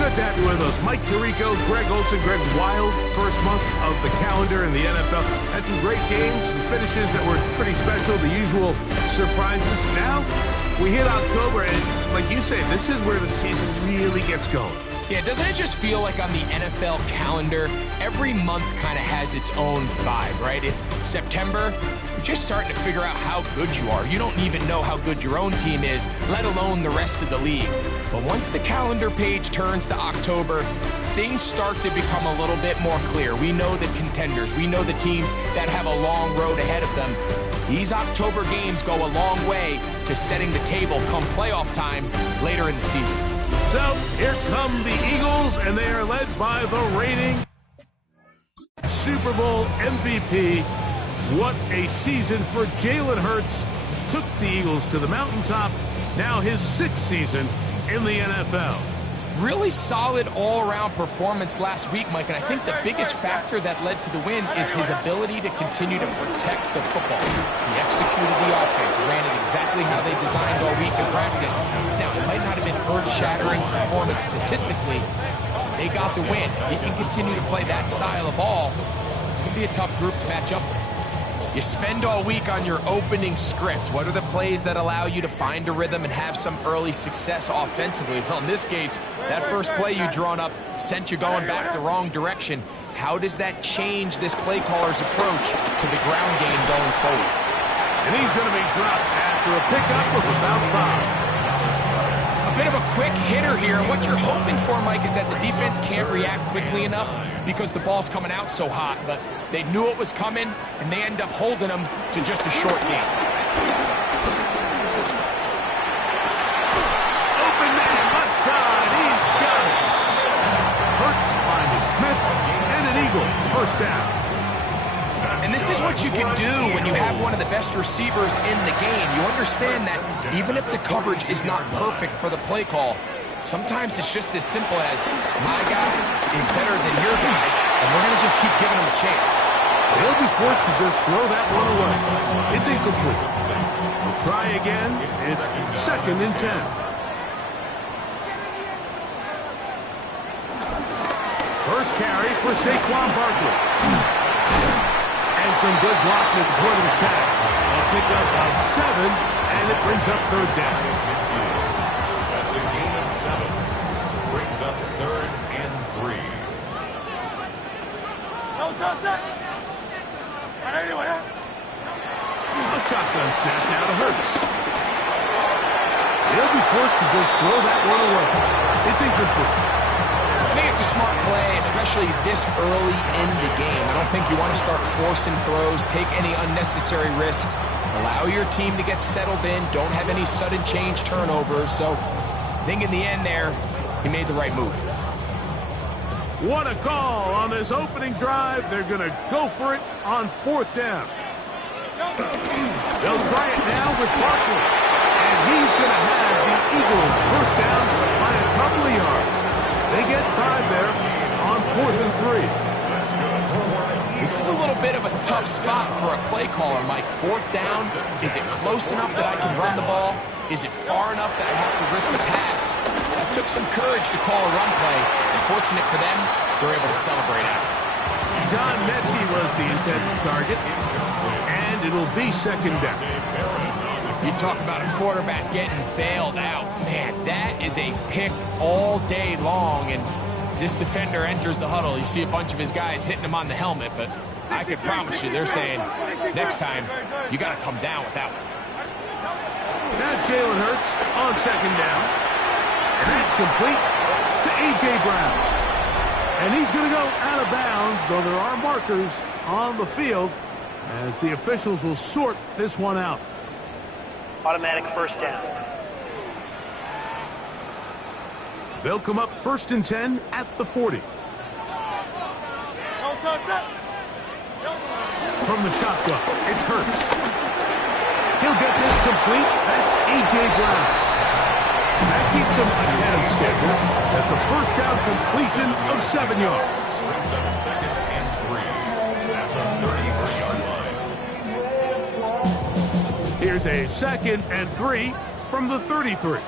Good to have you with us. Mike Tirico, Greg Olson, Greg Wild, first month of the calendar in the NFL. Had some great games, some finishes that were pretty special, the usual surprises. Now, we hit October, and like you say, this is where the season really gets going. Yeah, doesn't it just feel like on the NFL calendar, every month kind of has its own vibe, right? It's September, you're just starting to figure out how good you are. You don't even know how good your own team is, let alone the rest of the league. But once the calendar page turns to October, things start to become a little bit more clear. We know the contenders. We know the teams that have a long road ahead of them. These October games go a long way to setting the table come playoff time later in the season. So, here come the Eagles, and they are led by the reigning Super Bowl MVP. What a season for Jalen Hurts. Took the Eagles to the mountaintop. Now his 6th season in the NFL. Really solid all-around performance last week, Mike, and I think the biggest factor that led to the win is his ability to continue to protect the football. He executed the offense, ran it exactly how they designed all week in practice. Now, it might not have been earth-shattering performance statistically. They got the win. He can continue to play that style of ball. It's going to be a tough group to match up with. You spend all week on your opening script. What are the plays that allow you to find a rhythm and have some early success offensively? Well, in this case, that first play you drawn up sent you going back the wrong direction. How does that change this play caller's approach to the ground game going forward? And he's going to be dropped after a pickup of about 5. A bit of a quick hitter here, and what you're hoping for, Mike, is that the defense can't react quickly enough because the ball's coming out so hot, but they knew it was coming, and they end up holding them to just a short game. Open man, left side, he's got it. Hurts finding Smith, and an Eagle, first down. And this is what you can do when you have one of the best receivers in the game. You understand that even if the coverage is not perfect for the play call, sometimes it's just as simple as, my guy is better than your guy, and we're going to just keep giving him a chance. They'll be forced to just throw that one away. It's incomplete. We'll try again. It's 2nd and 10. First carry for Saquon Barkley. And some good blocking before the attack. A pickup of 7, and it brings up 3rd down. That's a gain of 7. Brings up 3rd and 3. A shotgun snap now to Hurts. He'll be forced to just throw that one away. It's incomplete. I think it's a smart play, especially this early in the game. I don't think you want to start forcing throws, take any unnecessary risks, allow your team to get settled in, don't have any sudden change turnovers. So I think in the end there, he made the right move. What a call on this opening drive. They're going to go for it on 4th down. They'll try it now with Barkley. And he's going to have the Eagles first down by a couple of yards. They get 5 there on 4th and 3. This is a little bit of a tough spot for a play caller, Mike. 4th down, is it close enough that I can run the ball? Is it far enough that I have to risk a pass? That took some courage to call a run play. Unfortunate for them, they're able to celebrate after. John Mechie was the intended target, and it'll be 2nd down. You talk about a quarterback getting bailed out. Man, that is a pick all day long. And as this defender enters the huddle, you see a bunch of his guys hitting him on the helmet. But I can promise you, they're saying, next time, you got to come down with that one. Now Jalen Hurts on 2nd down. And that's complete to A.J. Brown. And he's going to go out of bounds, though there are markers on the field as the officials will sort this one out. Automatic first down. They'll come up 1st and 10 at the 40. From the shotgun, it's Hurts. He'll get this complete. That's A.J. Brown. That keeps him ahead of schedule. That's a first down completion of 7 yards. Brings up 2nd and 3. That's a 33-yard line. Here's a 2nd and 3 from the 33.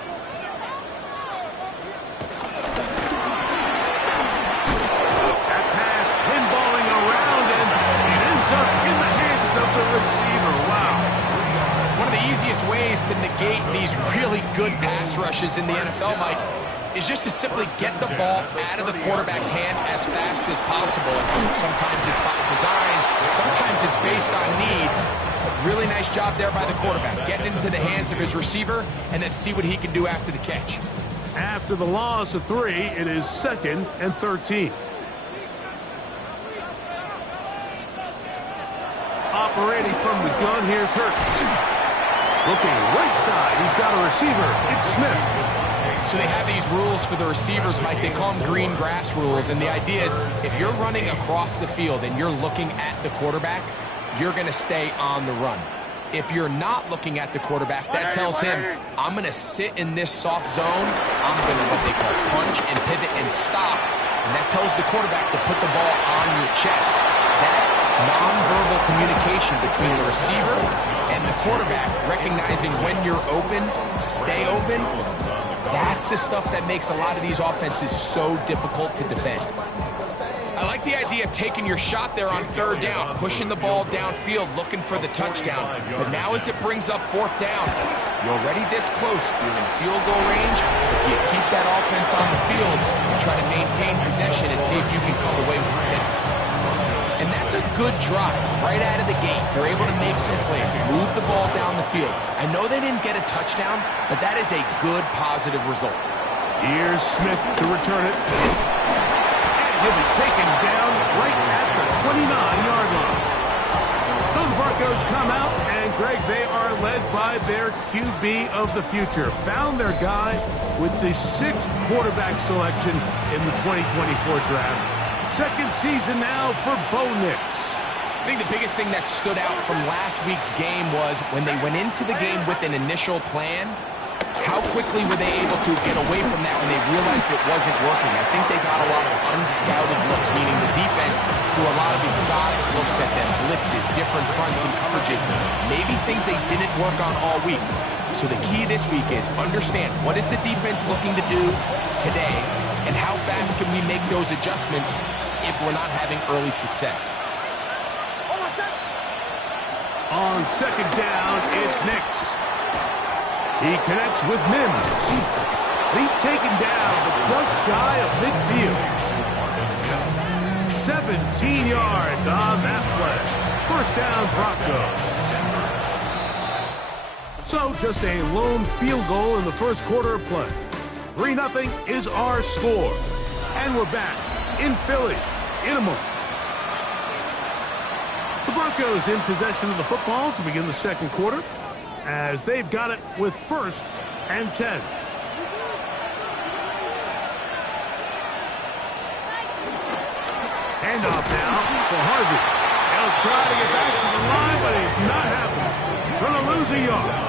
negate these really good pass rushes in the NFL, Mike, is just to simply get the ball out of the quarterback's hand as fast as possible. Sometimes it's by design, sometimes it's based on need. But really nice job there by the quarterback, getting into the hands of his receiver, and then see what he can do after the catch. After the loss of 3, it is 2nd and 13. Operating from the gun, here's Hurts. Looking right side, he's got a receiver. It's Smith. So they have these rules for the receivers, Mike. They call them green grass rules. And the idea is if you're running across the field and you're looking at the quarterback, you're going to stay on the run. If you're not looking at the quarterback, that tells him, I'm going to sit in this soft zone. I'm going to what they call punch and pivot and stop. And that tells the quarterback to put the ball on your chest. That nonverbal communication between the receiver and the quarterback, recognizing when you're open, stay open, that's the stuff that makes a lot of these offenses so difficult to defend. I like the idea of taking your shot there on 3rd down, pushing the ball downfield, looking for the touchdown. But now as it brings up 4th down, you're already this close. You're in field goal range, but do you keep that offense on the field and try to maintain possession and see if you can come away with 6? And that's a good drive right out of the gate. They're able to make some plays, move the ball down the field. I know they didn't get a touchdown, but that is a good, positive result. Here's Smith to return it. And he'll be taken down right at the 29-yard line. So the Broncos come out, and Greg, they are led by their QB of the future. Found their guy with the 6th quarterback selection in the 2024 draft. 2nd season now for Bo Nix. I think the biggest thing that stood out from last week's game was when they went into the game with an initial plan, how quickly were they able to get away from that when they realized it wasn't working? I think they got a lot of unscouted looks, meaning the defense threw a lot of exotic looks at them, blitzes, different fronts and coverages, maybe things they didn't work on all week. So the key this week is understand what is the defense looking to do today, and how fast can we make those adjustments if we're not having early success. On 2nd down, it's Nix. He connects with Mims. He's taken down just shy of midfield. 17 yards on that play. 1st down, Broncos. So just a lone field goal in the 1st quarter of play. 3-0 is our score. And we're back in Philly in a moment. The Broncos in possession of the football to begin the 2nd quarter, as they've got it with 1st and 10. Handoff now for Harvey. They'll try to get back to the line, but it's not happening. Going to lose a yard.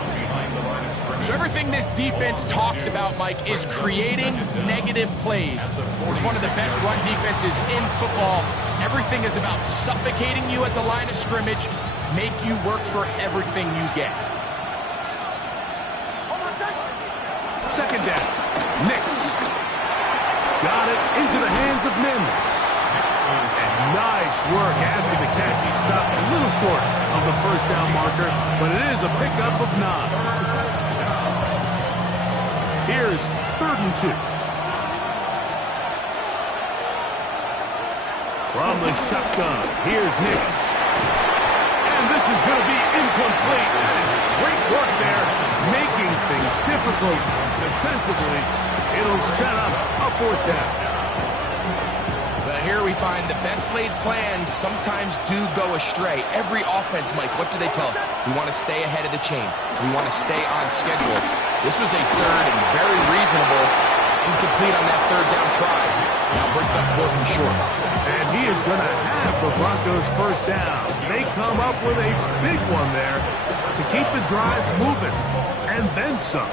So everything this defense talks about, Mike, is creating negative plays. It's one of the best run defenses in football. Everything is about suffocating you at the line of scrimmage, make you work for everything you get. 2nd down. Nix. Got it into the hands of Mims. And nice work after the catch. He stopped a little short of the 1st down marker, but it is a pickup of 9. Here's 3rd and 2. From the shotgun, here's Nix. And this is going to be incomplete. Great work there, making things difficult defensively. It'll set up a 4th down. But here we find the best laid plans sometimes do go astray. Every offense, Mike, what do they tell us? We want to stay ahead of the chains. We want to stay on schedule. This was a 3rd and very reasonable, incomplete on that 3rd down try. Now brings up 4th and short. And he is going to have the Broncos 1st down. They come up with a big one there to keep the drive moving, and then some.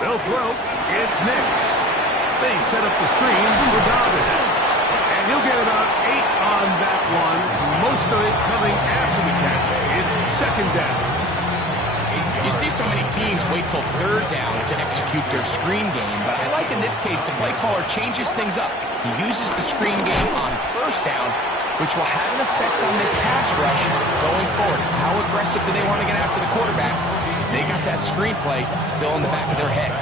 They'll throw. It's Nix. They set up the screen for Dobbins. And he'll get about 8 on that one. Most of it coming after the catch. It's 2nd down. You see so many teams wait till 3rd down to execute their screen game, but I like in this case the play caller changes things up. He uses the screen game on 1st down, which will have an effect on this pass rush going forward. How aggressive do they want to get after the quarterback? Because they got that screenplay still in the back of their head.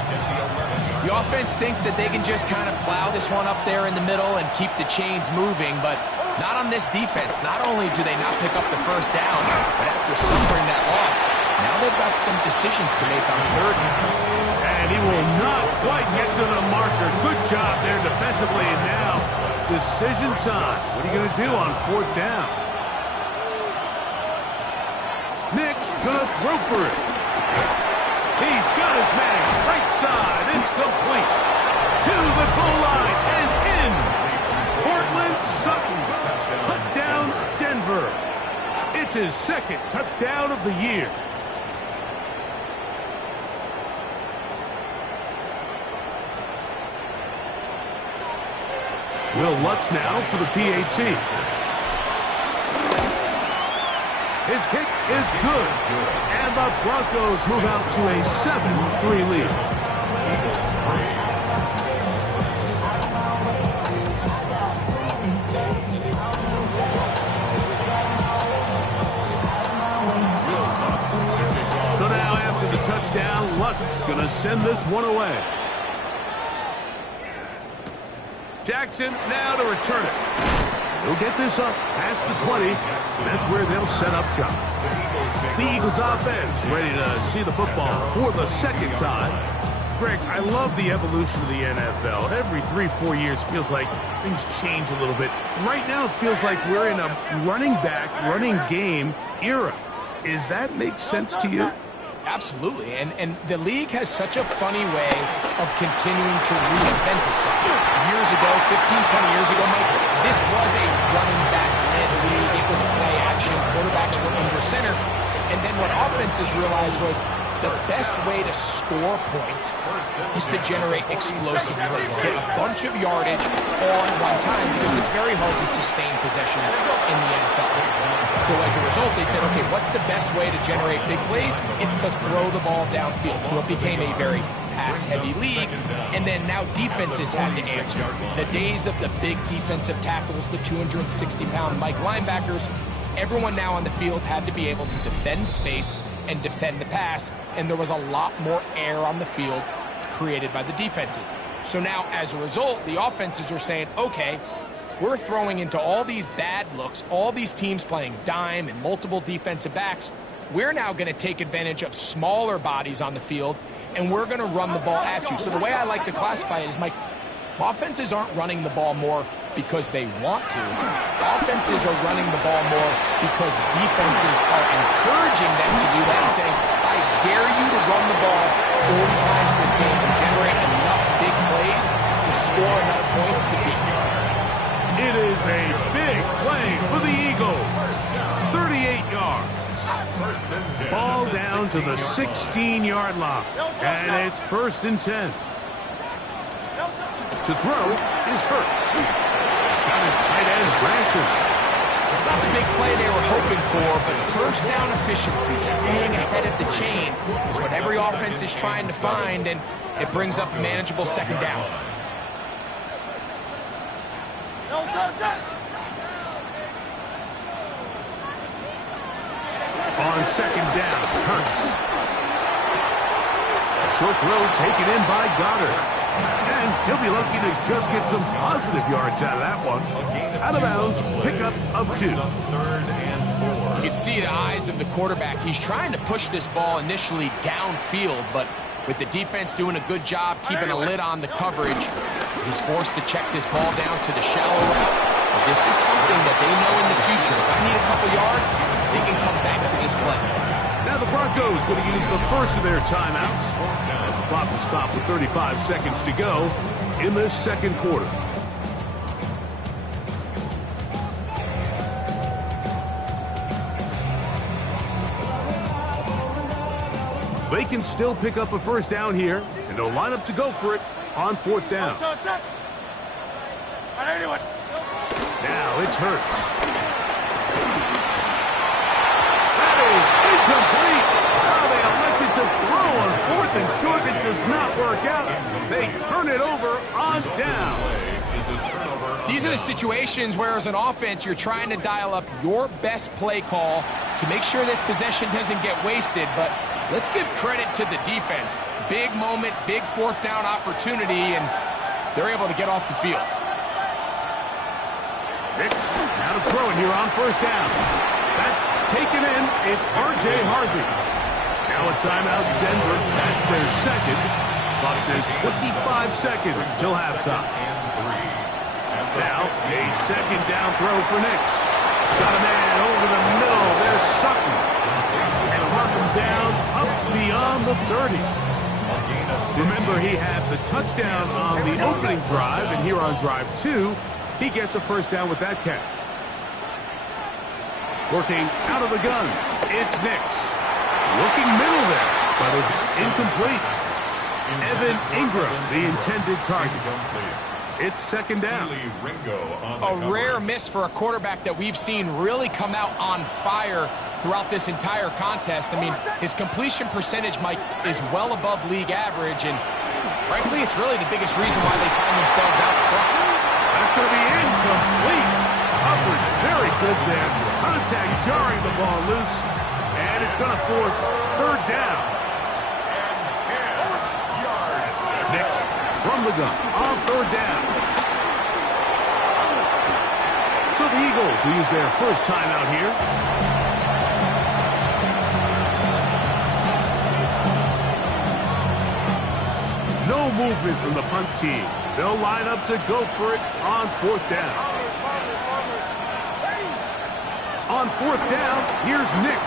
The offense thinks that they can just kind of plow this one up there in the middle and keep the chains moving, but not on this defense. Not only do they not pick up the first down, but after suffering that loss, now they've got some decisions to make on third. And he will not quite get to the marker. Good job there defensively. And now, decision time. What are you going to do on fourth down? Nick's going to throw for it. He's got his man. Right side. It's complete. To the goal line and in. Portland Sutton. Touchdown, Denver. It's his second touchdown of the year. Will Lutz now for the PAT. His kick is good. And the Broncos move out to a 7-3 lead. So now after the touchdown, Lutz going to send this one away. Jackson now to return it. He'll get this up past the 20. That's where they'll set up shop. The Eagles offense ready to see the football for the second time. Greg, I love the evolution of the NFL. Every 3-4 years feels like things change a little bit. Right now it feels like we're in a running back, running game era. Does that make sense to you? Absolutely, and the league has such a funny way of continuing to reinvent itself. Years ago, 15, 20 years ago, Mike, this was a running back-led league. It was play action. Quarterbacks were under center. And then what offenses realized was the best way to score points is to generate explosive plays. Get a bunch of yardage all at one time because it's very hard to sustain possessions in the NFL. So as a result, they said, okay, what's the best way to generate big plays? It's to throw the ball downfield. So it became a very pass-heavy league. And then now defenses had to answer. The days of the big defensive tackles, the 260-pound Mike linebackers, everyone now on the field had to be able to defend space and defend the pass, and there was a lot more air on the field created by the defenses. So now, as a result, the offenses are saying, okay, we're throwing into all these bad looks, all these teams playing dime and multiple defensive backs. We're now going to take advantage of smaller bodies on the field, and we're going to run the ball at you. So the way I like to classify it is, Mike, offenses aren't running the ball more because they want to. Offenses are running the ball more because defenses are encouraging them to do that and saying, I dare you to run the ball 40 times this game and generate enough big plays to score enough points to beat you. It is a big play for the Eagles. 38 yards. Ball down to the 16-yard line. And it's 1st and 10. To throw is Hurts. He's got his tight end, Branson. It's not the big play they were hoping for, but first down efficiency, staying ahead of the chains, is what every offense is trying to find, and it brings up a manageable second down. On second down, Hurts. Short throw taken in by Goddard. And he'll be lucky to just get some positive yards out of that one. Out of bounds, pickup of 2. You can see the eyes of the quarterback. He's trying to push this ball initially downfield, but with the defense doing a good job keeping a lid on the coverage, he's forced to check this ball down to the shallow route. But this is something that they know in the future. If I need a couple yards, they can come back to this play. Now the Broncos going to use the first of their timeouts as the clock will stop with 35 seconds to go in this second quarter. They can still pick up a first down here, and they'll line up to go for it on 4th down. Now it's Hurts. That is incomplete. Now they elected to throw on 4th and short. It does not work out. They turn it over on down. Is a turnover These are the situations where, as an offense, you're trying to dial up your best play call to make sure this possession doesn't get wasted. But let's give credit to the defense. Big moment, big fourth down opportunity, and they're able to get off the field. Nix now to throw it here on first down. That's taken in. It's R.J. Harvey. Now a timeout, Denver. That's their second. Clock says 25 seconds till halftime. Now a second down throw for Nix. Got a man over the middle. There's Sutton. And mark him down up beyond the 30. Remember, he had the touchdown on the opening drive, and here on drive 2, he gets a first down with that catch. Working out of the gun, it's Nix. Looking middle there, but it's incomplete. Evan Ingram, the intended target. It's second down. A rare miss for a quarterback that we've seen really come out on fire throughout this entire contest. I mean, his completion percentage, Mike, is well above league average, and frankly, it's really the biggest reason why they find themselves out front. That's going to be incomplete. Upward, very good there. Contact jarring the ball loose, and it's going to force third down. Nix from the gun on third down. So the Eagles will use their first timeout here. No movement from the punt team. They'll line up to go for it on fourth down. On fourth down, here's Nix.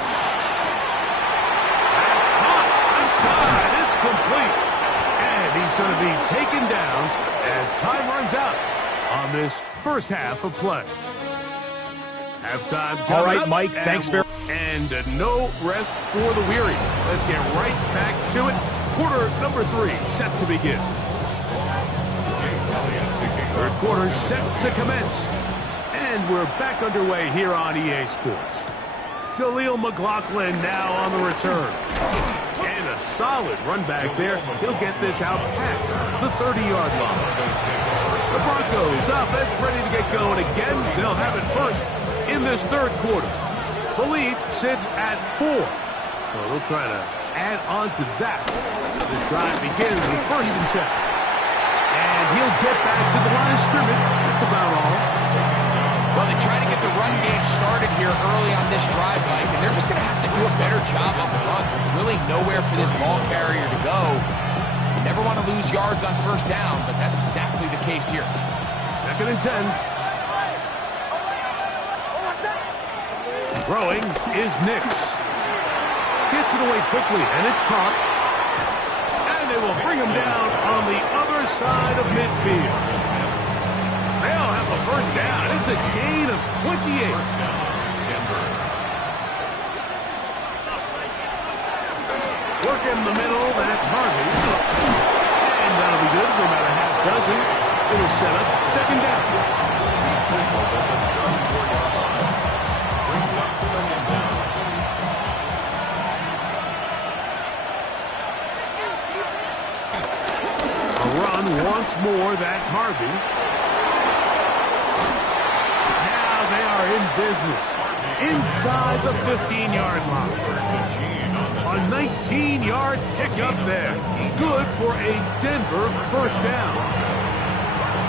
That's caught inside. It's complete. And he's going to be taken down as time runs out on this first half of play. Halftime. All right, Mike, thanks very much. And no rest for the weary. Let's get right back to it. Quarter number 3 set to begin. Third quarter set to commence. And we're back underway here on EA Sports. Jaleel McLaughlin now on the return. And a solid run back there. He'll get this out past the 30-yard line. The Broncos offense ready to get going again. They'll have it first in this third quarter. The lead sits at 4. So they'll try to add on to that. This drive begins with first and 10. And he'll get back to the line of scrimmage. That's about all. Well, they try to get the run game started here early on this drive, Mike, and they're just going to have to do a better job up front. There's really nowhere for this ball carrier to go. You never want to lose yards on first down, but that's exactly the case here. Second and 10. Throwing is Nix. Gets it away quickly, and it's caught. And they will bring him down on the other side of midfield. They'll have a first down. It's a gain of 28. Work in the middle. That's Harvey. And that'll be good for about a half dozen. It'll set up second down. A run once more. That's Harvey. They are in business inside the 15-yard line. A 19-yard pickup there. Good for a Denver first down.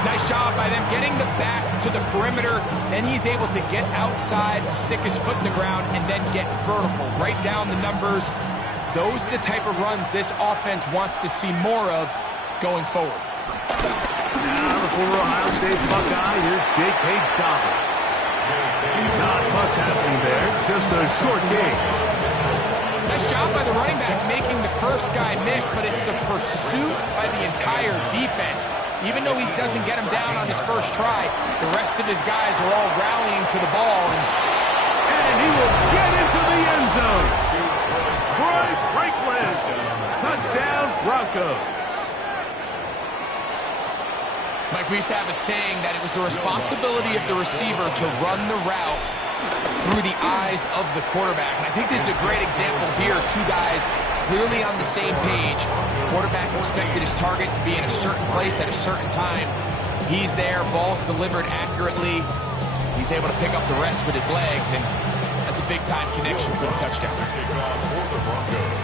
Nice job by them getting the back to the perimeter. Then he's able to get outside, stick his foot in the ground, and then get vertical. Right down the numbers. Those are the type of runs this offense wants to see more of going forward. Now the former Ohio State Buckeye. Here's J.K. Dobbins. Not much happening there, just a short game. Nice job by the running back making the first guy miss, but it's the pursuit by the entire defense. Even though he doesn't get him down on his first try, the rest of his guys are all rallying to the ball. And he will get into the end zone. Troy Franklin, touchdown Broncos. Mike, we used to have a saying that it was the responsibility of the receiver to run the route through the eyes of the quarterback. And I think this is a great example here. Two guys clearly on the same page. Quarterback expected his target to be in a certain place at a certain time. He's there, ball's delivered accurately. He's able to pick up the rest with his legs, and that's a big-time connection for the touchdown.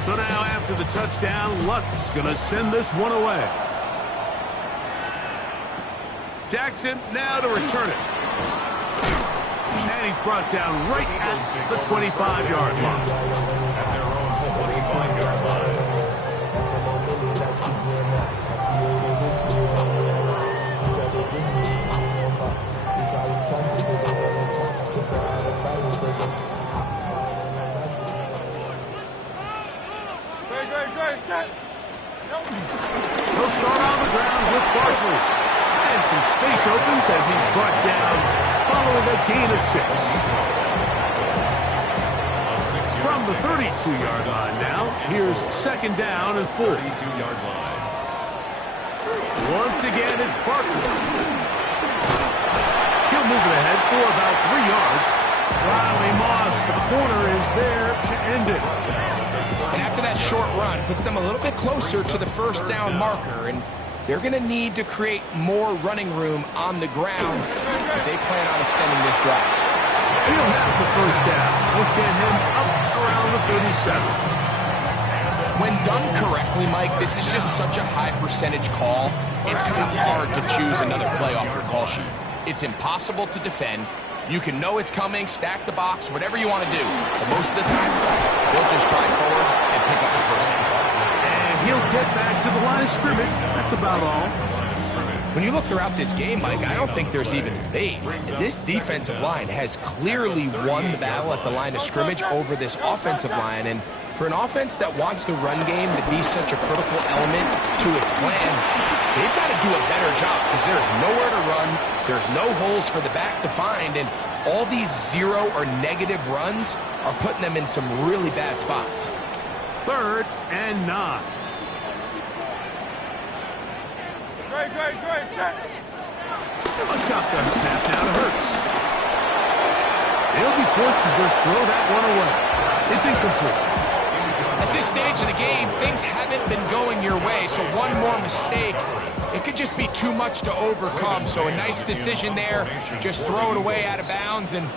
So now after the touchdown, Luck's going to send this one away. Jackson now to return it. And he's brought down right at the 25-yard line. At their own 25-yard line. He'll start on the ground with Barkley. And some space opens as he's brought down following a gain of 6. From the 32-yard line now, here's second down and 4. 32-yard line. Once again, it's Barkley. He'll move it ahead for about 3 yards. Riley Moss, the corner, is there to end it. And after that short run, puts them a little bit closer to the first down marker, and they're going to need to create more running room on the ground if they plan on extending this drive. He'll have the first down. We'll get him up around the 37. When done correctly, Mike, this is just such a high percentage call. It's kind of hard to choose another play off your call sheet. It's impossible to defend. You can know it's coming, stack the box, whatever you want to do. But most of the time, they'll just drive forward and pick up the first down. And he'll get back to the line of scrimmage. That's about all. When you look throughout this game, Mike, I don't think there's even a debate. This defensive line has clearly won the battle at the line of scrimmage over this offensive line. And for an offense that wants the run game to be such a critical element to its plan, they've got to do a better job because there's nowhere to run, there's no holes for the back to find, and all these 0 or negative runs are putting them in some really bad spots. 3rd and 9. A shotgun snap now to Hurts. They'll be forced to just throw that one away. It's incomplete. At this stage of the game, things haven't been going your way, so one more mistake, it could just be too much to overcome. So a nice decision there. Just throw it away out of bounds and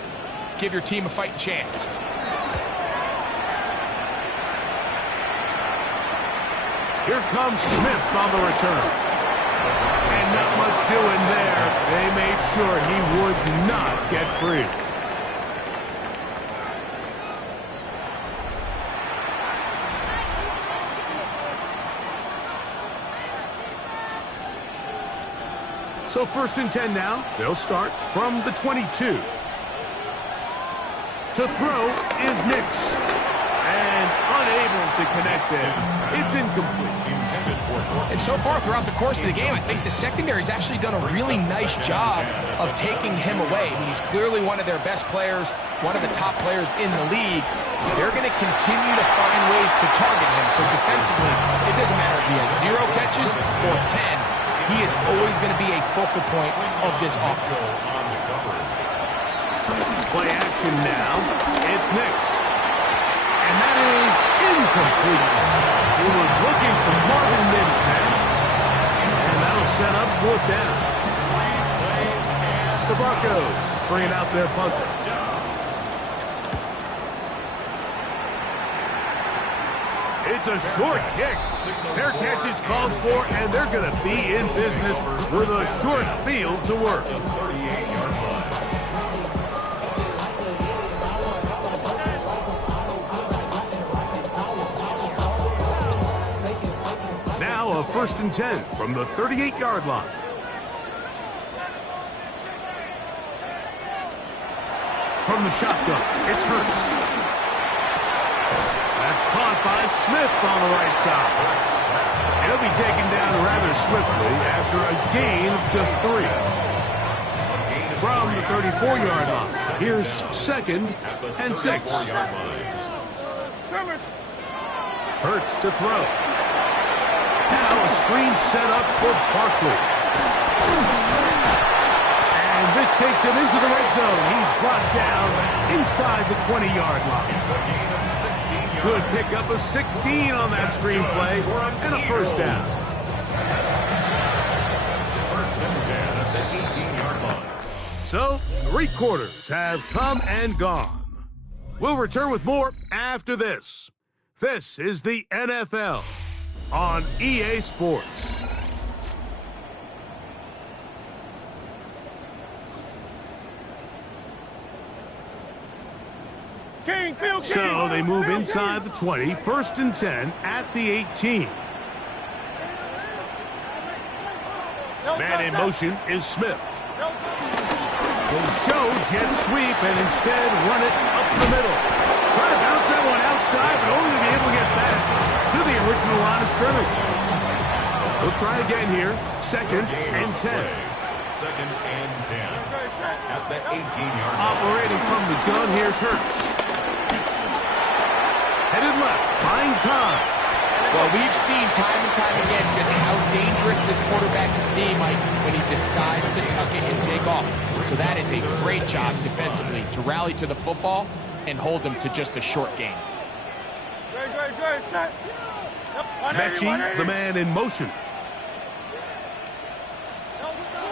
give your team a fighting chance. Here comes Smith on the return. And not much doing there. They made sure he would not get free. So 1st and 10 now. They'll start from the 22. To throw is Nix. And unable to connect there. It's incomplete. And so far throughout the course of the game, I think the secondary's actually done a really nice job of taking him away. I mean, he's clearly one of their best players, one of the top players in the league. They're going to continue to find ways to target him. So defensively, it doesn't matter if he has 0 catches or 10. He is always going to be a focal point of this offense. Play action now. It's Nix. And that is incomplete. He was looking for Marvin Mims now. And that'll set up 4th down. The Broncos bringing out their punter. It's a short kick. Their catch is called for, and they're going to be in business with a short field to work. Now a 1st and 10 from the 38-yard line. From the shotgun, it's Hurts. That's caught by Smith on the right side. He'll be taken down rather swiftly after a gain of just 3. From the 34-yard line, here's 2nd and 6. Hurts to throw. Now a screen set up for Barkley. And this takes him into the red zone. He's brought down inside the 20-yard line. Good pickup of 16 on that screen play and a 1st down. 1st and 10 at the So, 3 quarters have come and gone. We'll return with more after this. This is the NFL on EA Sports. So they move inside the 20, 1st and 10 at the 18. Man in motion is Smith. Will show jet sweep and instead run it up the middle. Try to bounce that one outside, but only to be able to get back to the original line of scrimmage. We'll try again here. 2nd and 10. 2nd and 10 at the 18-yard line. Operating from the gun, here's Hurts. Headed left, buying time. Well, we've seen time and time again just how dangerous this quarterback can be, Mike, when he decides to tuck it and take off. So that is a great job defensively to rally to the football and hold him to just a short gain. Mechie, the man in motion.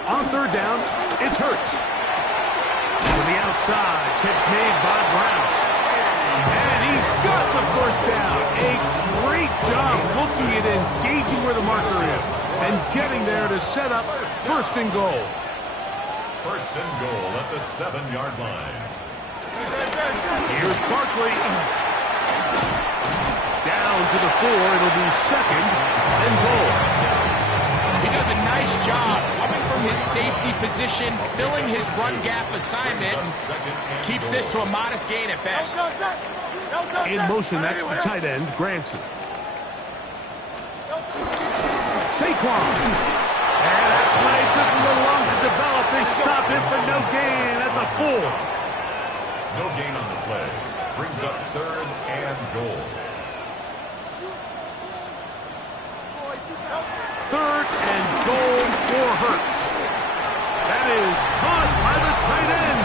On 3rd down, it's Hurts. To the outside, catch made by Brown. And he's got the 1st down. A great job looking at engaging where the marker is and getting there to set up 1st and goal. 1st and goal at the 7-yard line. Here's Barkley. Down to the 4. It'll be 2nd and goal. He does a nice job coming from his safety position, filling his run gap assignment. Keeps this to a modest gain at best. In motion, that's the tight end, Granson. Saquon. And that play took a little long to develop. They stopped him for no gain at the 4. No gain on the play. Brings up 3rd and goal. 3rd and goal for Hurts. That is caught by the tight end,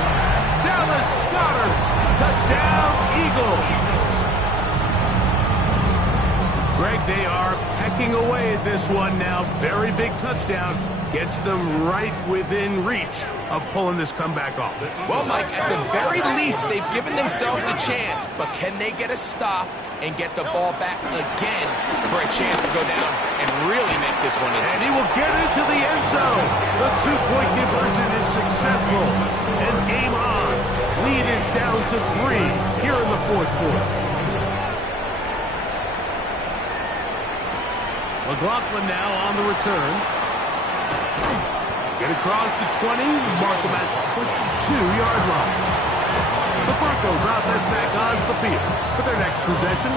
Dallas Goedert. Touchdown, Eagles. Greg, they are pecking away at this one now. Very big touchdown. Gets them right within reach of pulling this comeback off. Well, Mike, at the very least, they've given themselves a chance. But can they get a stop and get the ball back again for a chance to go down and really make this one interesting? And he will get into the end zone. The 2-point conversion is successful. And game on. Lead is down to 3 here in the 4th quarter. McLaughlin now on the return. Get across the 20, mark them at the 22-yard line. The Broncos offense back onto the field for their next possession.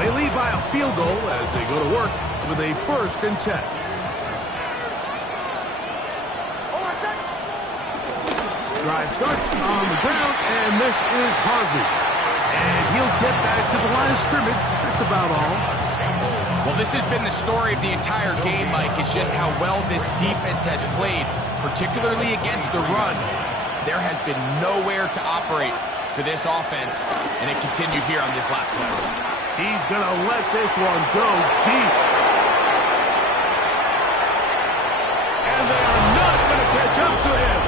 They lead by a field goal as they go to work with a 1st and 10. Drive starts on the ground, and this is Harvey. And he'll get back to the line of scrimmage. That's about all. Well, this has been the story of the entire game, Mike, is just how well this defense has played, particularly against the run. There has been nowhere to operate for this offense, and it continued here on this last play. He's going to let this one go deep. And they are not going to catch up to him.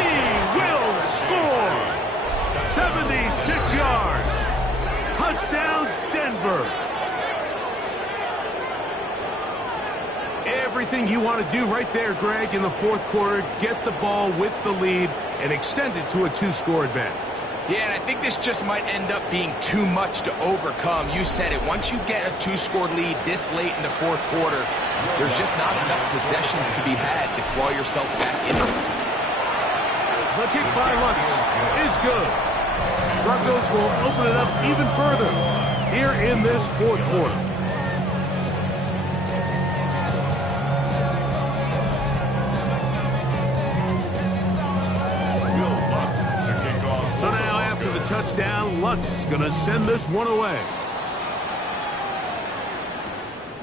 He will score. 76 yards. Touchdown, Denver. Everything you want to do right there, Greg, in the 4th quarter. Get the ball with the lead and extend it to a 2-score advantage. Yeah, and I think this just might end up being too much to overcome. You said it. Once you get a 2-score lead this late in the 4th quarter, there's just not enough possessions to be had to claw yourself back into it. The kick by Lutz is good. Broncos will open it up even further here in this 4th quarter. Touchdown, Lutz gonna send this one away.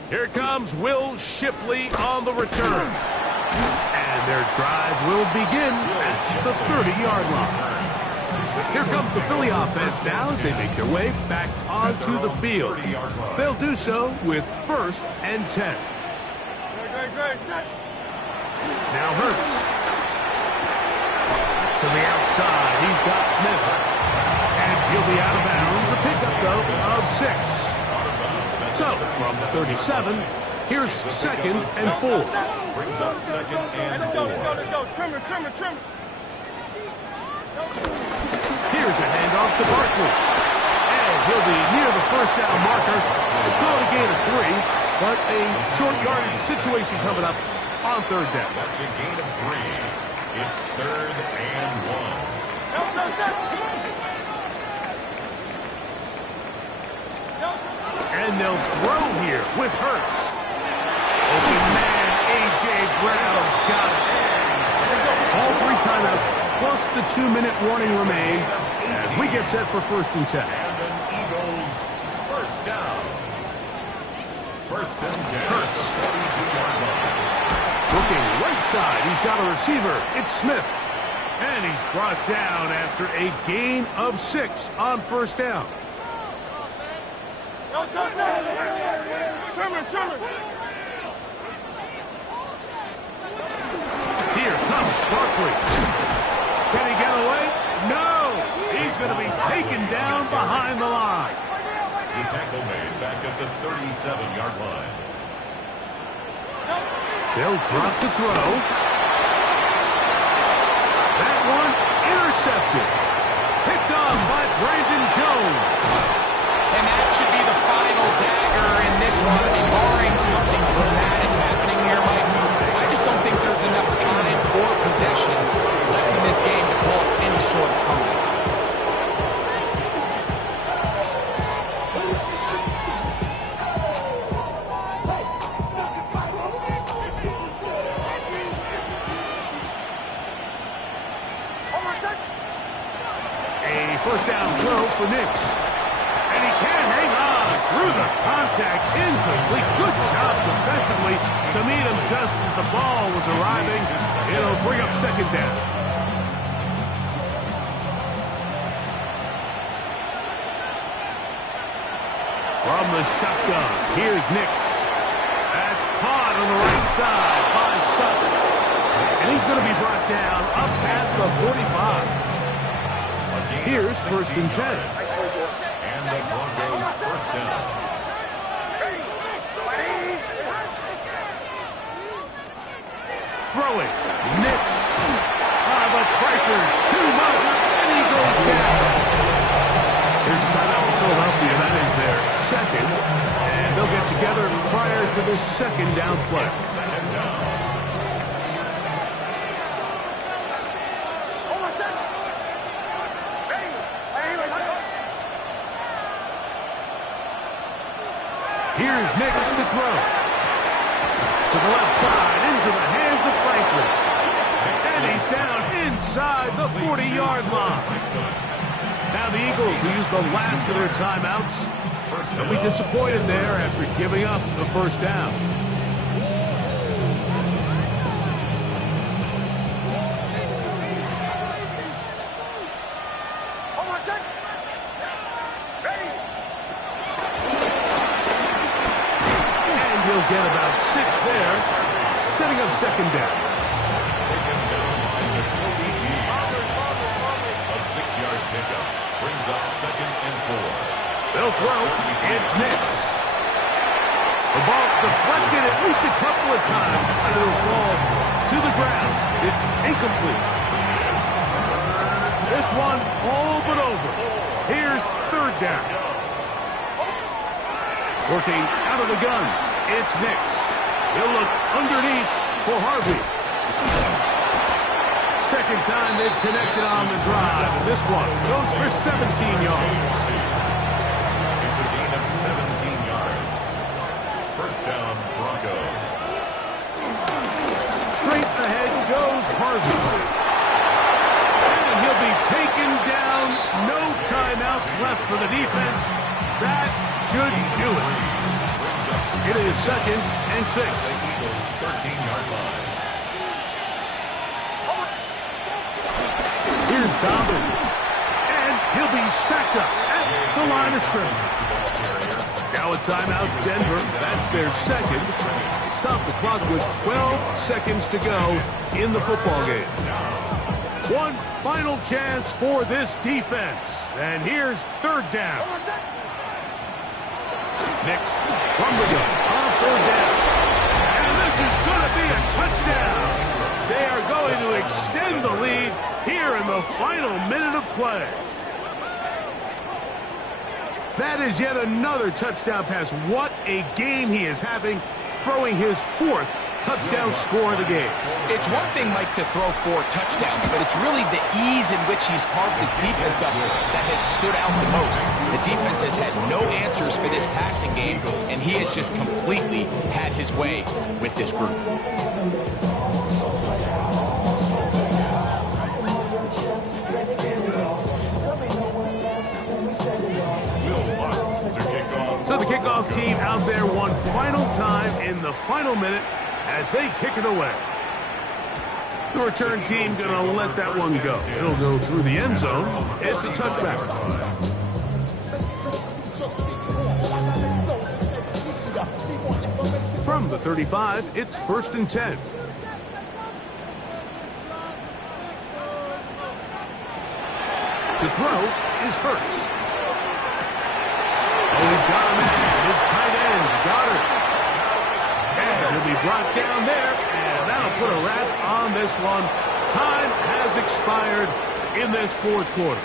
Here comes Will Shipley on the return. And their drive will begin at the 30-yard line. Here comes the Philly offense now as they make their way back onto the field. They'll do so with 1st and 10. Now Hurts. To the outside, he's got Smith. And he'll be out of bounds. A pickup, though, of 6. So, from the 37, here's 2nd and 4. Brings up 2nd and 4. Let's go. Trimmer. Here's a handoff to Barkley. And he'll be near the first down marker. It's going to gain of 3, but a short yardage situation coming up on 3rd down. That's a gain of 3. It's 3rd and 1. And they'll throw here with Hurts. Open man, A.J. Brown's got it. All 3 timeouts, plus the 2-minute warning remain as we get set for 1st and 10. And an Eagles first down. 1st and 10. Hurts. 42-yard line. Looking right side, he's got a receiver. It's Smith. And he's brought down after a gain of 6 on 1st down. Here comes Barkley. Can he get away? No! He's going to be taken down behind the line. The tackle made back at the 37-yard line. They'll drop to throw. That one intercepted. Picked off by Brandon Jones. And that should be the final dagger in this one. I mean, barring something dramatic happening here, Mike, I just don't think there's enough time or possessions left in this game to pull up any sort of comeback. A first down throw for Nix. And he can't hang on through the contact. Incomplete. Good job defensively to meet him just as the ball was arriving. It'll bring up 2nd down. From the shotgun, here's Nix. That's caught on the right side by Sutton. And he's going to be brought down up past the 45. Here's 1st and 10. And the Broncos first down. Throwing. Nix. The pressure. Too much. And he goes down. Here's a timeout for Philadelphia. That is their 2nd. And they'll get together prior to this 2nd down play. Second down. Here's Nix to throw. To the left side, into the hands of Franklin. And he's down inside the 40-yard line. Now the Eagles, who use the last of their timeouts, they'll be disappointed there after giving up the 1st down. He'll get about 6 there, setting up 2nd down. Taken down by the Kobe D. A 6-yard pickup brings up 2nd and 4. They'll throw. It's Nix. The ball deflected at least a couple of times, and it'll fall to the ground. It's incomplete. This one all but over. Here's 3rd down. Working out of the gun. It's Nix. He'll look underneath for Harvey. 2nd time they've connected on the drive. And this one goes for 17 yards. It's a gain of 17 yards. First down, Broncos. Straight ahead goes Harvey. And he'll be taken down. No timeouts left for the defense. That should do it. It is 2nd and 6. The Eagles' 13-yard line. Here's Dobbin. And he'll be stacked up at the line of scrimmage. Now a timeout, Denver. That's their 2nd. Stop the clock with 12 seconds to go in the football game. One final chance for this defense. And here's third down. Nix from the gun on third down. And this is going to be a touchdown. They are going to extend the lead here in the final minute of play. That is yet another touchdown pass. What a game he is having, throwing his fourth touchdown score of the game. It's one thing, Mike, to throw 4 touchdowns, but it's really the ease in which he's carved his defense up that has stood out the most. The defense has had no answers for this passing game, and he has just completely had his way with this group. So the kickoff team out there one final time in the final minute as they kick it away. The return team going to let that one go. It'll go through the end zone. It's a touchback. From the 35, it's 1st and 10. To throw is Hurts. Oh, he's got him in. His tight end, Goddard. And he'll be brought down there, and that'll put a wrap on this one. Time has expired in this fourth quarter.